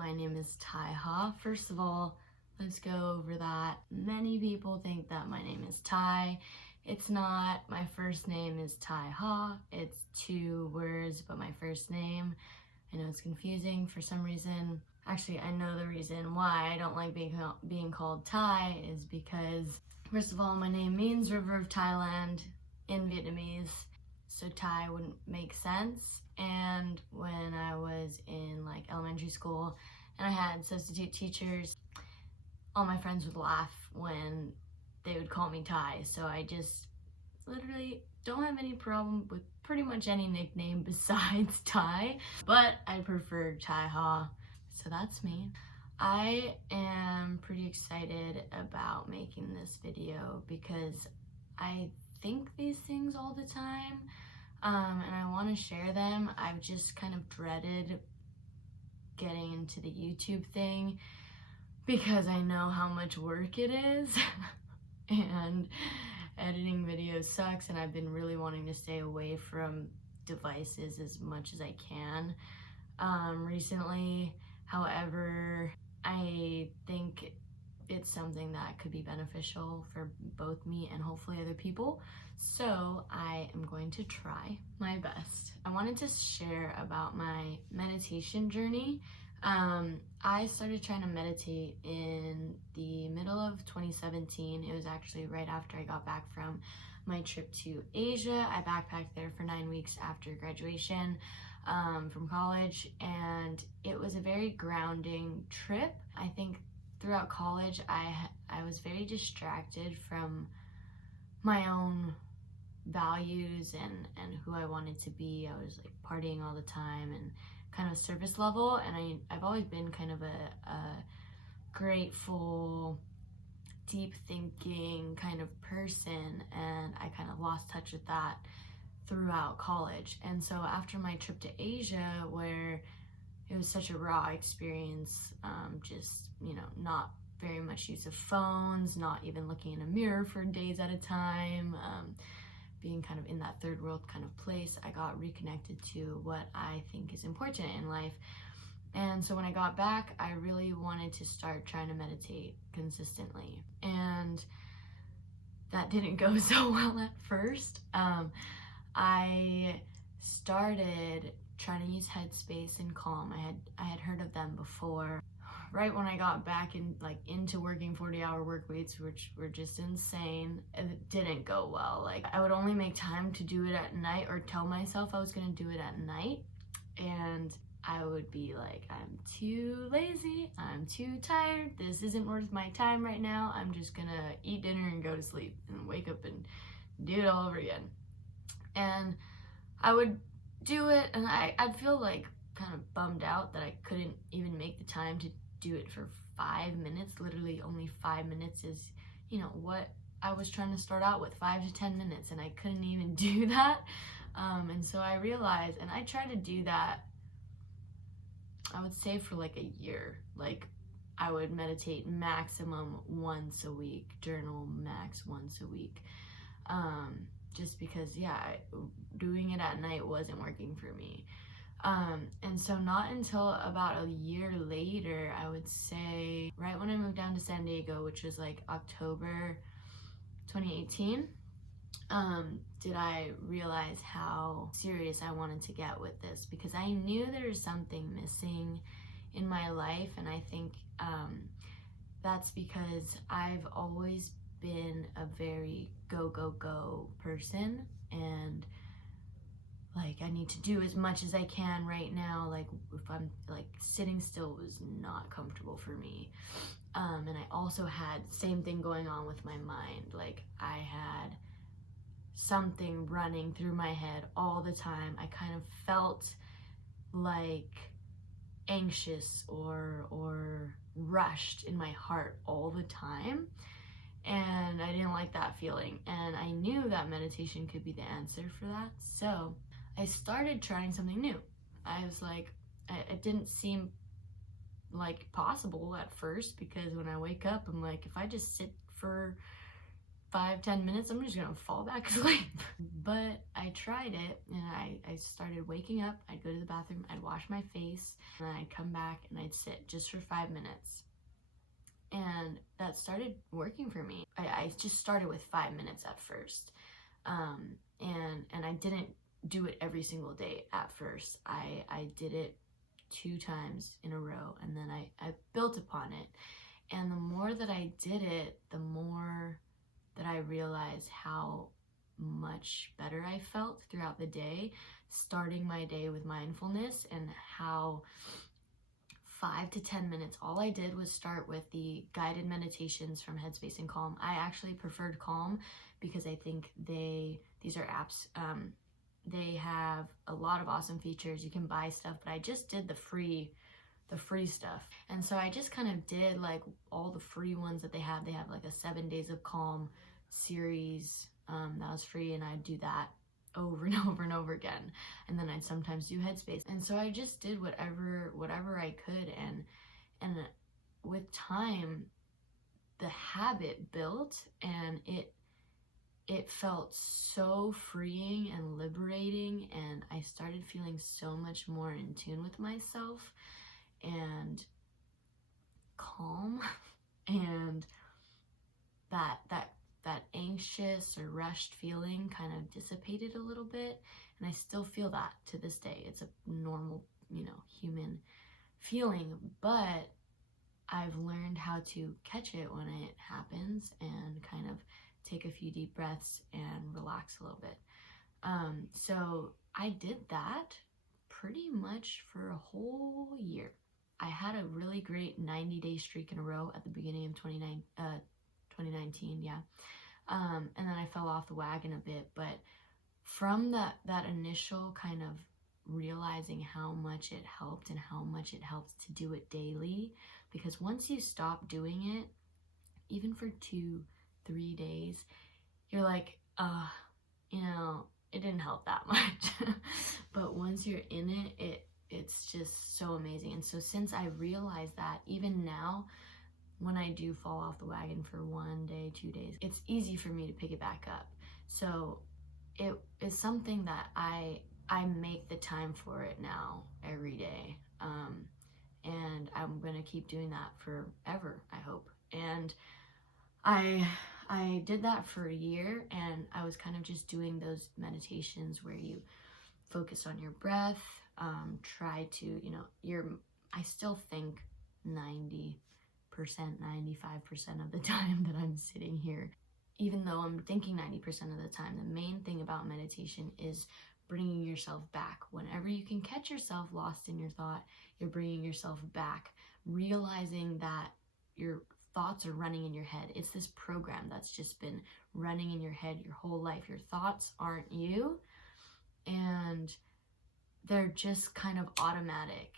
my name is Tai Ha. First of all, let's go over that. Many people think that my name is Tai. It's not. My first name is Tai Ha. It's 2 words, but my first name. I know it's confusing for some reason. Actually, I know the reason why I don't like being called Tai is because, first of all, my name means River of Thailand in Vietnamese, so Tai wouldn't make sense. And when I was in elementary school and I had substitute teachers, all my friends would laugh when they would call me Tai. So I just literally don't have any problem with pretty much any nickname besides Tai, but I prefer Tai Ha. So that's me. I am pretty excited about making this video because I think these things all the time, and I want to share them. I've just kind of dreaded getting into the YouTube thing because I know how much work it is and editing videos sucks, and I've been really wanting to stay away from devices as much as I can recently. However, I think it's something that could be beneficial for both me and hopefully other people. So I am going to try my best. I wanted to share about my meditation journey. I started trying to meditate in the middle of 2017. It was actually right after I got back from my trip to Asia. I backpacked there for 9 weeks after graduation from college, and it was a very grounding trip. I think throughout college I was very distracted from my own values and who I wanted to be. I was partying all the time and kind of surface level, and I've always been kind of a grateful, deep thinking kind of person, and I kind of lost touch with that throughout college. And so after my trip to Asia, where it was such a raw experience, just, not very much use of phones, not even looking in a mirror for days at a time, being kind of in that third world kind of place, I got reconnected to what I think is important in life. And so when I got back, I really wanted to start trying to meditate consistently. And that didn't go so well at first. I started trying to use Headspace and Calm. I had heard of them before. Right when I got back into working 40-hour work weeks, which were just insane, it didn't go well. I would only make time to do it at night, or tell myself I was gonna do it at night, and I would be like, I'm too lazy, I'm too tired, this isn't worth my time right now, I'm just gonna eat dinner and go to sleep and wake up and do it all over again. And I would do it, and I'd feel kind of bummed out that I couldn't even make the time to do it for 5 minutes. Literally only 5 minutes is, what I was trying to start out with, 5 to 10 minutes, and I couldn't even do that. And so I realized, and I tried to do that, I would say for a year. I would meditate maximum once a week, journal max once a week. Just because, doing it at night wasn't working for me. And so not until about a year later, I would say, right when I moved down to San Diego, which was October 2018, did I realize how serious I wanted to get with this, because I knew there was something missing in my life. And I think that's because I've always been a very go person, and I need to do as much as I can right now. If I'm sitting still was not comfortable for me. And I also had same thing going on with my mind. I had something running through my head all the time. I kind of felt anxious or rushed in my heart all the time. And I didn't like that feeling. And I knew that meditation could be the answer for that. So I started trying something new. I was it didn't seem possible at first, because when I wake up, I'm if I just sit for 5-10 minutes, I'm just gonna fall back asleep. But I tried it, and I started waking up. I'd go to the bathroom, I'd wash my face, and then I'd come back and I'd sit just for 5 minutes. And that started working for me. I just started with 5 minutes at first. And I didn't do it every single day at first. I did it 2 times in a row, and then I built upon it. And the more that I did it, the more that I realized how much better I felt throughout the day, starting my day with mindfulness, and how 5 to 10 minutes, all I did was start with the guided meditations from Headspace and Calm. I actually preferred Calm because I think these are apps. They have a lot of awesome features. You can buy stuff, but I just did the free stuff. And so I just kind of did like all the free ones that they have. They have like a 7 Days of Calm series that was free, and I'd do that over and over and over again. And then I'd sometimes do Headspace. And so I just did whatever I could, and with time the habit built, and it felt so freeing and liberating, and I started feeling so much more in tune with myself and calm, and that anxious or rushed feeling kind of dissipated a little bit. And I still feel that to this day. It's a normal, human feeling, but I've learned how to catch it when it happens and kind of take a few deep breaths and relax a little bit. So I did that pretty much for a whole year. I had a really great 90-day streak in a row at the beginning of 2019, yeah. And then I fell off the wagon a bit, but from that initial kind of realizing how much it helped and how much it helped to do it daily, because once you stop doing it, even for 2-3 days, you're like, it didn't help that much. But once you're in it, it's just so amazing. And so since I realized that, even now, when I do fall off the wagon for 1 day, 2 days, it's easy for me to pick it back up. So it is something that I make the time for it now every day. And I'm gonna keep doing that forever, I hope. And I did that for a year, and I was kind of just doing those meditations where you focus on your breath, try to, I still think 90%, 95% of the time that I'm sitting here, even though I'm thinking 90% of the time, the main thing about meditation is bringing yourself back. Whenever you can catch yourself lost in your thought, you're bringing yourself back, realizing that your thoughts are running in your head. It's this program that's just been running in your head your whole life. Your thoughts aren't you, and they're just kind of automatic.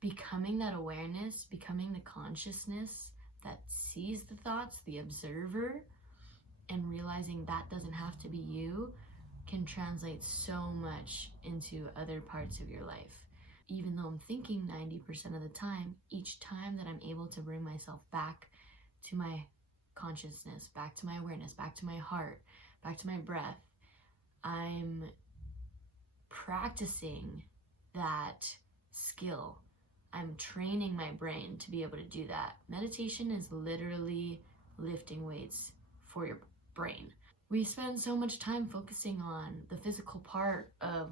Becoming that awareness, becoming the consciousness that sees the thoughts, the observer, and realizing that doesn't have to be you, can translate so much into other parts of your life. Even though I'm thinking 90% of the time, each time that I'm able to bring myself back to my consciousness, back to my awareness, back to my heart, back to my breath, I'm practicing that skill. I'm training my brain to be able to do that. Meditation is literally lifting weights for your brain. We spend so much time focusing on the physical part of,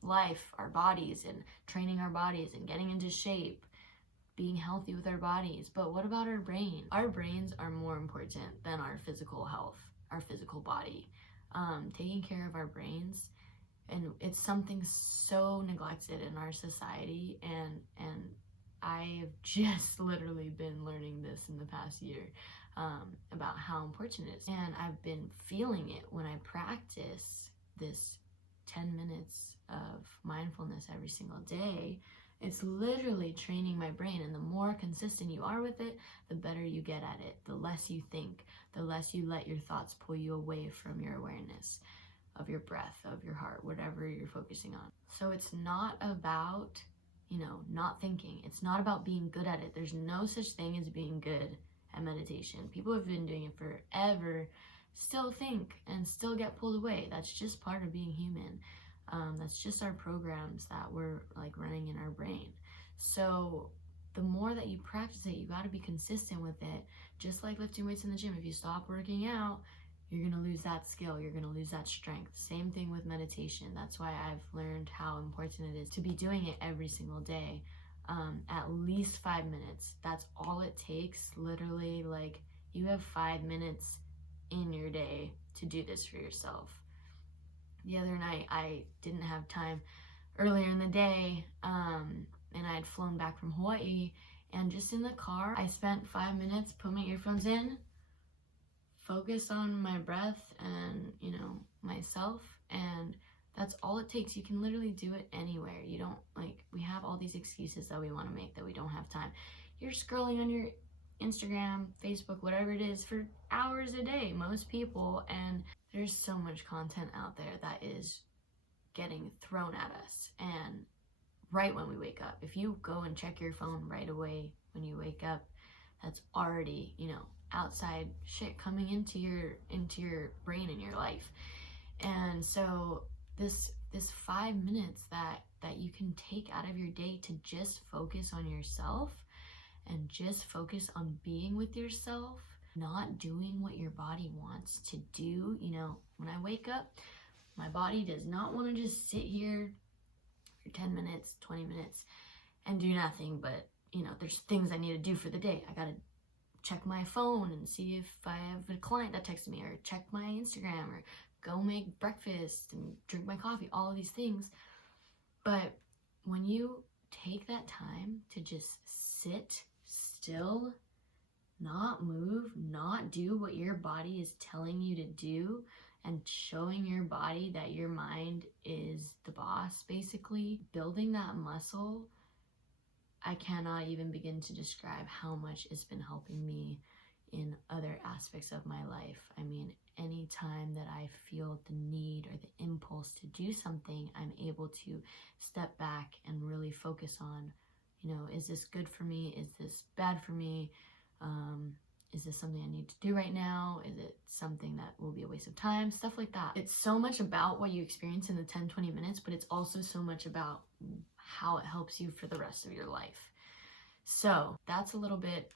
life, our bodies, and training our bodies and getting into shape, being healthy with our bodies. But what about our brain? Our brains are more important than our physical health, our physical body. Taking care of our brains, and it's something so neglected in our society, and I've just literally been learning this in the past year, about how important it is. And I've been feeling it when I practice this 10 minutes of mindfulness every single day. It's literally training my brain, and the more consistent you are with it, the better you get at it. The less you think, the less you let your thoughts pull you away from your awareness of your breath, of your heart, whatever you're focusing on. So it's not about, not thinking. It's not about being good at it. There's no such thing as being good at meditation. People have been doing it forever, still think and still get pulled away. That's just part of being human. That's just our programs that we're like running in our brain. So the more that you practice it, you got to be consistent with it. Just like lifting weights in the gym, if you stop working out, you're going to lose that skill, you're going to lose that strength. Same thing with meditation. That's why I've learned how important it is to be doing it every single day, at least 5 minutes. That's all it takes. Literally, like, you have 5 minutes in your day to do this for yourself. The other night, I didn't have time earlier in the day, and I had flown back from Hawaii, and just in the car, I spent 5 minutes, put my earphones in, focus on my breath and, myself, and that's all it takes. You can literally do it anywhere. You don't, like, we have all these excuses that we want to make that we don't have time. You're scrolling on your Instagram, Facebook, whatever it is, for hours a day, most people, and there's so much content out there that is getting thrown at us. And right when we wake up, if you go and check your phone right away when you wake up, that's already, outside shit coming into your brain and your life. And so this 5 minutes that you can take out of your day to just focus on yourself and just focus on being with yourself, not doing what your body wants to do. When I wake up, my body does not want to just sit here for 10 minutes, 20 minutes and do nothing, but there's things I need to do for the day. I gotta check my phone and see if I have a client that texted me, or check my Instagram, or go make breakfast and drink my coffee, all of these things. But when you take that time to just sit still, not move, not do what your body is telling you to do, and showing your body that your mind is the boss, basically, building that muscle, I cannot even begin to describe how much it's been helping me in other aspects of my life. I mean, anytime that I feel the need or the impulse to do something, I'm able to step back and really focus on, is this good for me? Is this bad for me? Is this something I need to do right now? Is it something that will be a waste of time? Stuff like that. It's so much about what you experience in the 10-20 minutes, but it's also so much about how it helps you for the rest of your life. So that's a little bit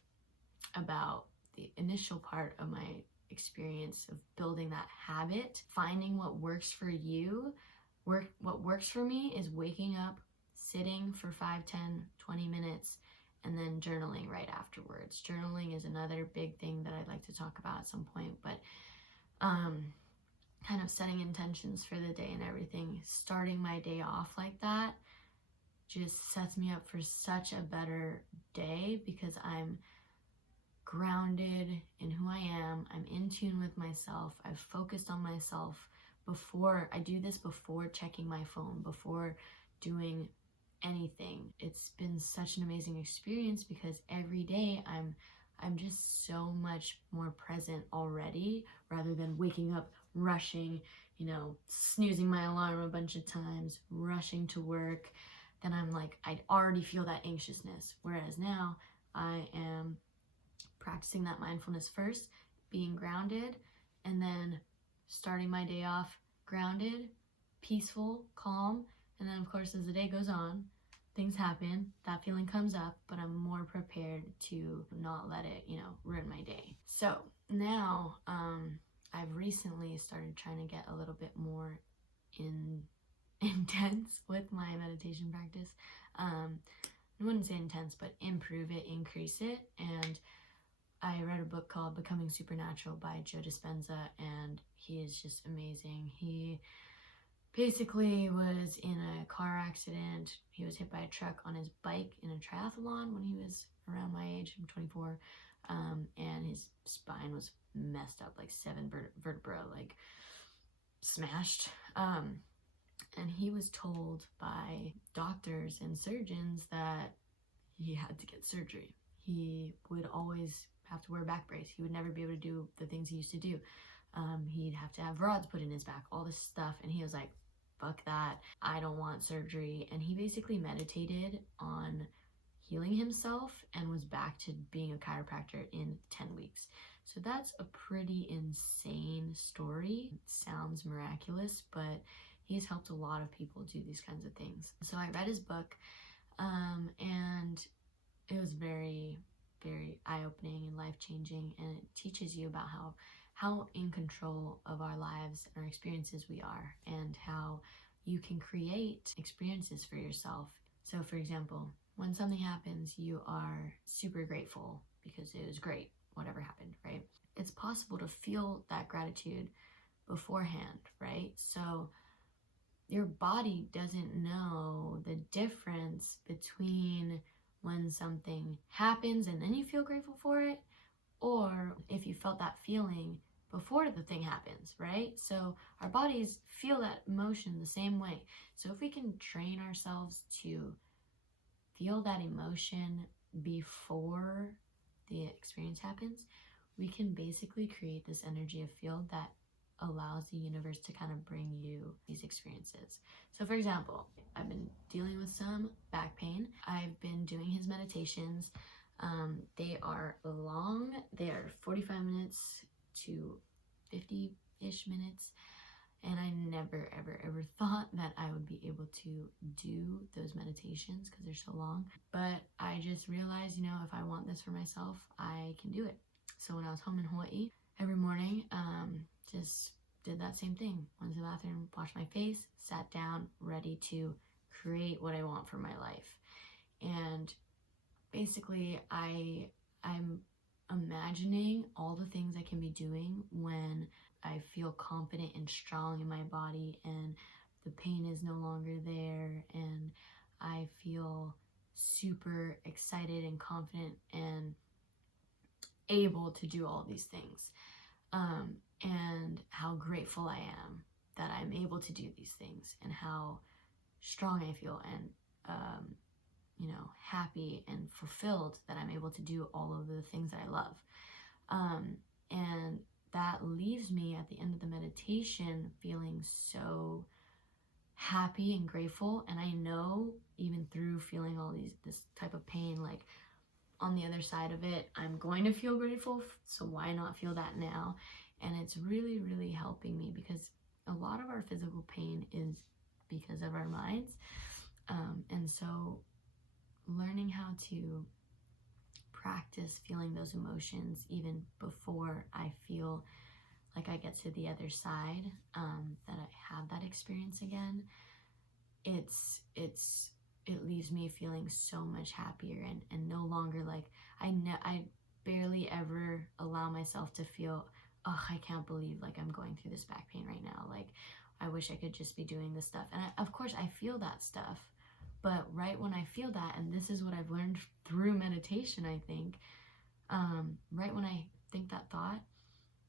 about the initial part of my experience of building that habit, finding what works for you. What works for me is waking up, sitting for 5, 10, 20 minutes, and then journaling right afterwards. Journaling is another big thing that I'd like to talk about at some point, but kind of setting intentions for the day and everything, starting my day off like that just sets me up for such a better day, because I'm grounded in who I am. I'm in tune with myself. I've focused on myself before. I do this before checking my phone, before doing anything. It's been such an amazing experience, because every day I'm just so much more present already, rather than waking up, rushing, snoozing my alarm a bunch of times, rushing to work. Then I'm like, I already feel that anxiousness. Whereas now I am practicing that mindfulness first, being grounded, and then starting my day off grounded, peaceful, calm. And then, of course, as the day goes on, things happen, that feeling comes up, but I'm more prepared to not let it, ruin my day. So now I've recently started trying to get a little bit more intense with my meditation practice. I wouldn't say intense, but improve it, increase it. And I read a book called Becoming Supernatural by Joe Dispenza, and he is just amazing. He basically was in a car accident. He was hit by a truck on his bike in a triathlon when he was around my age. I'm 24. And his spine was messed up, like 7 vertebrae, like smashed. And he was told by doctors and surgeons that he had to get surgery. He would always have to wear a back brace. He would never be able to do the things he used to do. He'd have to have rods put in his back, all this stuff. And he was like, fuck that. I don't want surgery. And he basically meditated on healing himself and was back to being a chiropractor in 10 weeks. So that's a pretty insane story. It sounds miraculous, but he's helped a lot of people do these kinds of things. So I read his book, and it was very, very eye-opening and life-changing, and it teaches you about how in control of our lives and our experiences we are, and how you can create experiences for yourself. So for example, when something happens, you are super grateful because it was great, whatever happened, right? It's possible to feel that gratitude beforehand, right? So your body doesn't know the difference between when something happens and then you feel grateful for it, or if you felt that feeling before the thing happens, right? So our bodies feel that emotion the same way. So if we can train ourselves to feel that emotion before the experience happens, we can basically create this energy of field that allows the universe to kind of bring you these experiences. So for example, I've been dealing with some back pain. I've been doing his meditations. They are long. They are 45 minutes to 50-ish minutes. And I never, ever thought that I would be able to do those meditations because they're so long. But I just realized, if I want this for myself, I can do it. So when I was home in Hawaii, every morning, just did that same thing. Went to the bathroom, washed my face, sat down, ready to create what I want for my life. And basically, I'm imagining all the things I can be doing when I feel confident and strong in my body and the pain is no longer there, and I feel super excited and confident and able to do all these things, and how grateful I am that I'm able to do these things, and how strong I feel, and happy and fulfilled that I'm able to do all of the things that I love. And that leaves me at the end of the meditation feeling so happy and grateful. And I know even through feeling this type of pain, like on the other side of it, I'm going to feel grateful. So why not feel that now? And it's really, really helping me, because a lot of our physical pain is because of our minds. And so learning how to practice feeling those emotions even before I feel like I get to the other side, that I have that experience again, it leaves me feeling so much happier, and no longer like I barely ever allow myself to feel, oh, I can't believe like I'm going through this back pain right now, like I wish I could just be doing this stuff. And of course I feel that stuff, but right when I feel that, and this is what I've learned through meditation, I think, right when I think that thought,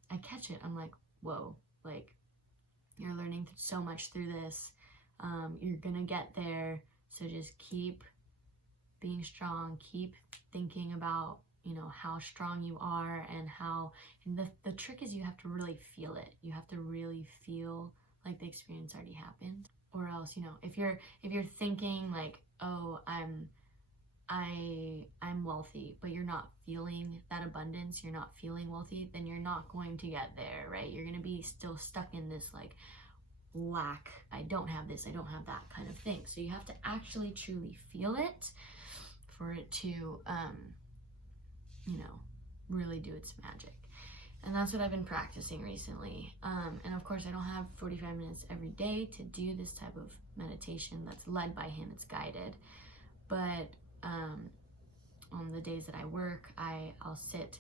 I catch it. I'm like, whoa, like you're learning so much through this. You're gonna get there. So just keep being strong. Keep thinking about, how strong you are, and the trick is you have to really feel it. You have to really feel like the experience already happened. Or else, if you're thinking like, oh, I'm wealthy, but you're not feeling that abundance, you're not feeling wealthy, then you're not going to get there, right? You're going to be still stuck in this like lack. I don't have this, I don't have that kind of thing. So you have to actually truly feel it for it to, really do its magic. And that's what I've been practicing recently. And of course, I don't have 45 minutes every day to do this type of meditation that's led by him, it's guided. But on the days that I work, I'll sit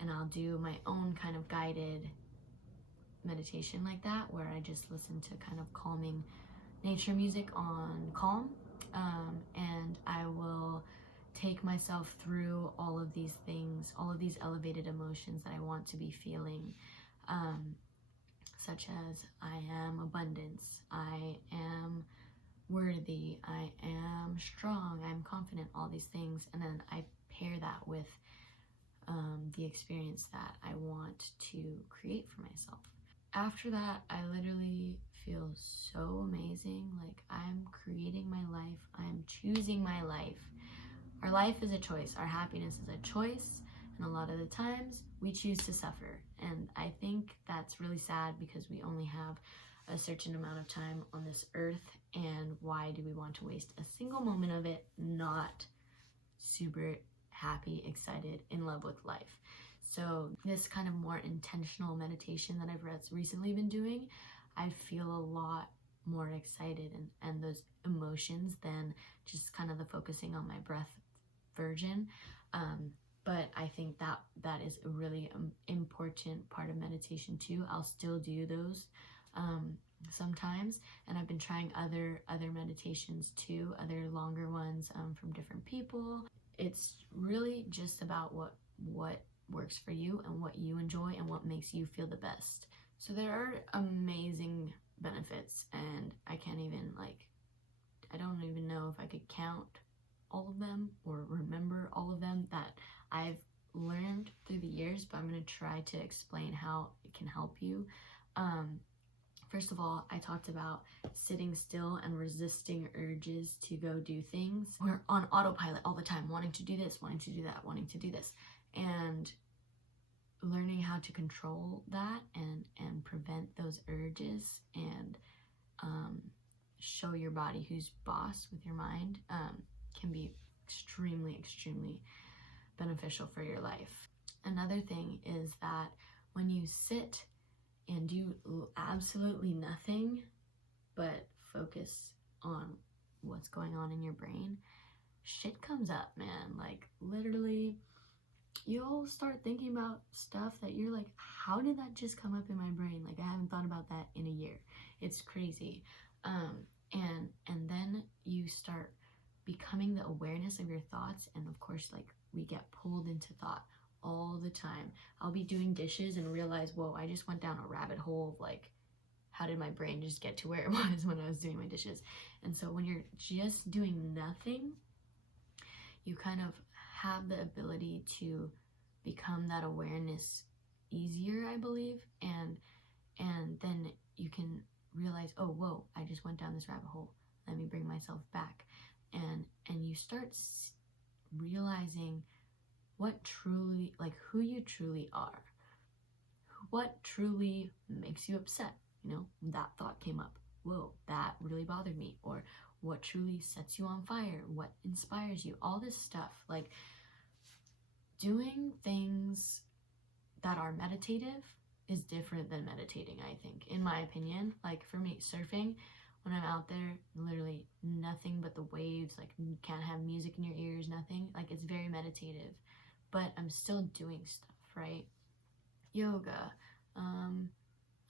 and I'll do my own kind of guided meditation like that, where I just listen to kind of calming nature music on Calm, and I will take myself through all of these things, all of these elevated emotions that I want to be feeling, such as I am abundance, I am worthy, I am strong, I'm confident, all these things. And then I pair that with the experience that I want to create for myself. After that, I literally feel so amazing. Like I'm creating my life, I'm choosing my life. Our life is a choice. Our happiness is a choice. And a lot of the times we choose to suffer. And I think that's really sad because we only have a certain amount of time on this earth. And why do we want to waste a single moment of it not super happy, excited, in love with life? So this kind of more intentional meditation that I've recently been doing, I feel a lot more excited and those emotions than just kind of the focusing on my breath version. But I think that is a really important part of meditation too. I'll still do those sometimes, and I've been trying other meditations too, other longer ones from different people. It's really just about what works for you and what you enjoy and what makes you feel the best. So there are amazing benefits, and I don't even know if I could count all of them or remember all of them that I've learned through the years, but I'm going to try to explain how it can help you. First of all, I talked about sitting still and resisting urges to go do things. We're on autopilot all the time, wanting to do this, wanting to do that, wanting to do this. And learning how to control that and prevent those urges and show your body who's boss with your mind can be extremely beneficial for your life. Another thing is that when you sit and do absolutely nothing but focus on what's going on in your brain, shit comes up, man. Like literally, you'll start thinking about stuff that you're like, how did that just come up in my brain? Like I haven't thought about that in a year. It's crazy. And then you start becoming the awareness of your thoughts, and of course, like we get pulled into thought all the time. I'll be doing dishes and realize, whoa, I just went down a rabbit hole of like, how did my brain just get to where it was when I was doing my dishes? And so when you're just doing nothing, you kind of have the ability to become that awareness easier, I believe, and then you can realize, oh, whoa, I just went down this rabbit hole. Let me bring myself back. And you start realizing what truly, like who you truly are, what truly makes you upset. You know, that thought came up, whoa, that really bothered me. Or what truly sets you on fire, what inspires you, all this stuff. Like doing things that are meditative is different than meditating, I think, in my opinion. Like for me, surfing, when I'm out there, literally nothing but the waves, like you can't have music in your ears, nothing. Like it's very meditative, but I'm still doing stuff, right? Yoga, I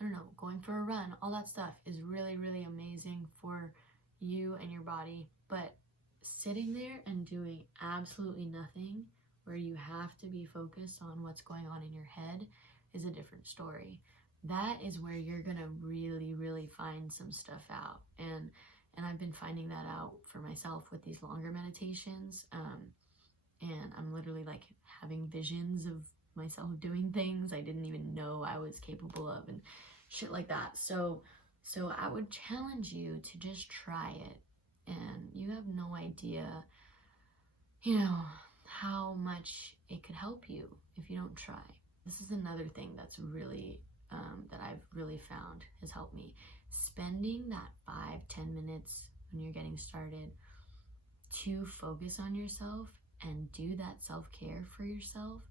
don't know, going for a run, all that stuff is really amazing for you and your body. But sitting there and doing absolutely nothing, where you have to be focused on what's going on in your head, is a different story. That is where you're gonna really find some stuff out. And I've been finding that out for myself with these longer meditations. And I'm literally like having visions of myself doing things I didn't even know I was capable of and shit like that. So I would challenge you to just try it. And you have no idea, you know, how much it could help you if you don't try. This is another thing that's really that I've really found has helped me. Spending that 5-10 minutes when you're getting started to focus on yourself and do that self-care for yourself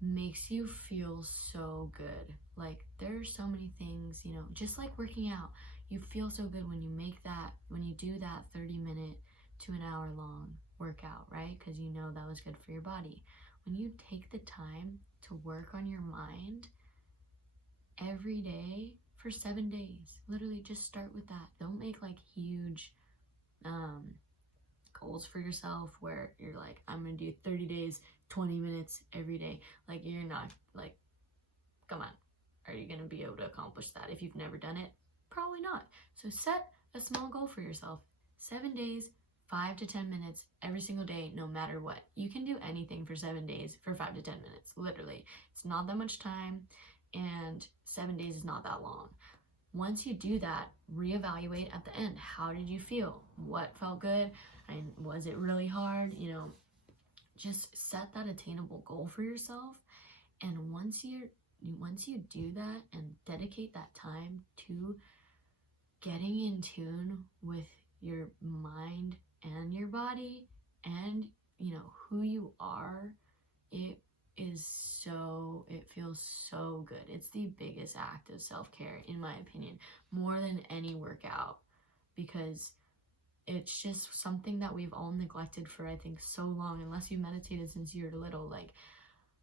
makes you feel so good. Like there are so many things, you know, just like working out, you feel so good when you do that 30-minute to an hour long workout, right? Because you know that was good for your body. When you take the time to work on your mind every day for 7 days, literally just start with that. Don't make like huge goals for yourself where you're like, I'm gonna do 30 days 20 minutes every day. Like you're not, like, come on, are you gonna be able to accomplish that if you've never done it? Probably not. So set a small goal for yourself. 7 days, 5 to 10 minutes every single day, no matter what. You can do anything for 7 days for 5 to 10 minutes, literally. It's not that much time, and 7 days is not that long. once you do that, reevaluate at the end. How did you feel? What felt good? And was it really hard? You know, just set that attainable goal for yourself. And once you do that and dedicate that time to getting in tune with your mind and your body and, you know, who you are, it feels so good. It's the biggest act of self-care, in my opinion, more than any workout, because it's just something that we've all neglected for, I think, so long. Unless you meditated since you were little, like,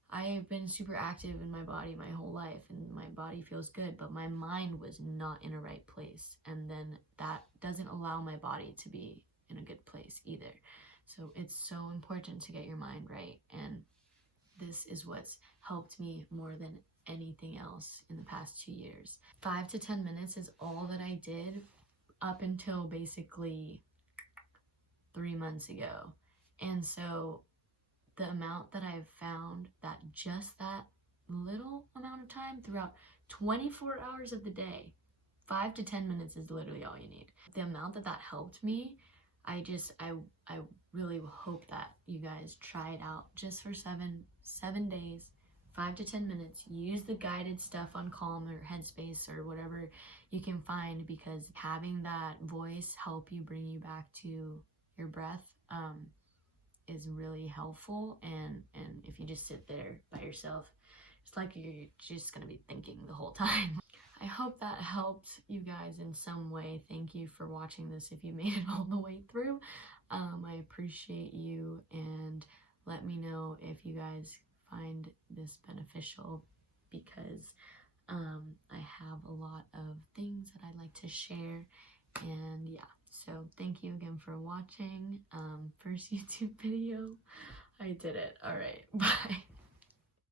I have been super active in my body my whole life, and my body feels good, but my mind was not in a right place, and then that doesn't allow my body to be in a good place either. So it's so important to get your mind right, and this is what's helped me more than anything else in the past 2 years. 5 to 10 minutes is all that I did up until basically 3 months ago. And so the amount that I've found that just that little amount of time throughout 24 hours of the day, 5 to 10 minutes is literally all you need. The amount that helped me, I really hope that you guys try it out just for seven days, 5 to 10 minutes. Use the guided stuff on Calm or Headspace or whatever you can find, because having that voice help you bring you back to your breath is really helpful. And if you just sit there by yourself, it's like you're just gonna be thinking the whole time. I hope that helped you guys in some way. Thank you for watching this if you made it all the way through. I appreciate you, and let me know if you guys find this beneficial, because I have a lot of things that I'd like to share. And yeah, so thank you again for watching. First YouTube video. I did it. All right, bye.